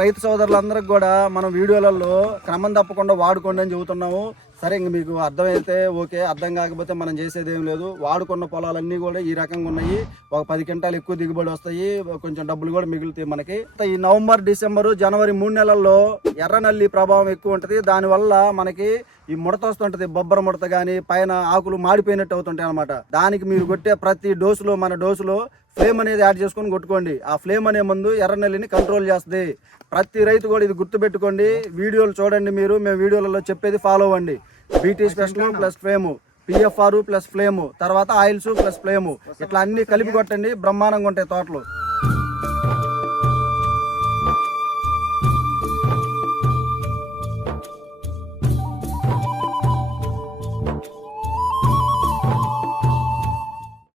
రైతు సోదరులందరికి కూడా మనం వీడియోలలో క్రమం తప్పకుండా వాడుకోండి అని చెబుతున్నాము. సరే, ఇంక మీకు అర్థమైతే ఓకే, అర్థం కాకపోతే మనం చేసేది ఏం లేదు. వాడుకున్న పొలాలన్నీ కూడా ఈ రకంగా ఉన్నాయి. ఒక 10 క్వింటాలు ఎక్కువ దిగుబడి వస్తాయి, కొంచెం డబ్బులు కూడా మిగులుతాయి మనకి. ఈ నవంబర్, డిసెంబర్, జనవరి 3 నెలల్లో ఎర్రనల్లి ప్రభావం ఎక్కువ ఉంటుంది. దానివల్ల మనకి ఈ ముడత వస్తుంటది, బొబ్బర ముడత గానీ, పైన ఆకులు మాడిపోయినట్టు అవుతుంటాయి అనమాట. దానికి మీరు కొట్టే ప్రతి డోసులో, మన డోసులో ఫ్లేమ్ అనేది యాడ్ చేసుకొని కొట్టుకోండి. ఆ ఫ్లేమ్ అనే మందు ఎర్రనల్లిని కంట్రోల్ చేస్తుంది. ప్రతి రైతు కూడా ఇది గుర్తుపెట్టుకోండి. వీడియోలు చూడండి, మేము వీడియోలలో చెప్పేది ఫాలో అవ్వండి. BT special plus flame, PFR plus flame, తర్వాత ఆయిల్స్ ప్లస్ ఫ్లేము, ఇట్లా అన్ని కలిపి కొట్టండి. బ్రహ్మాండంగా ఉంటాయి తోటలు.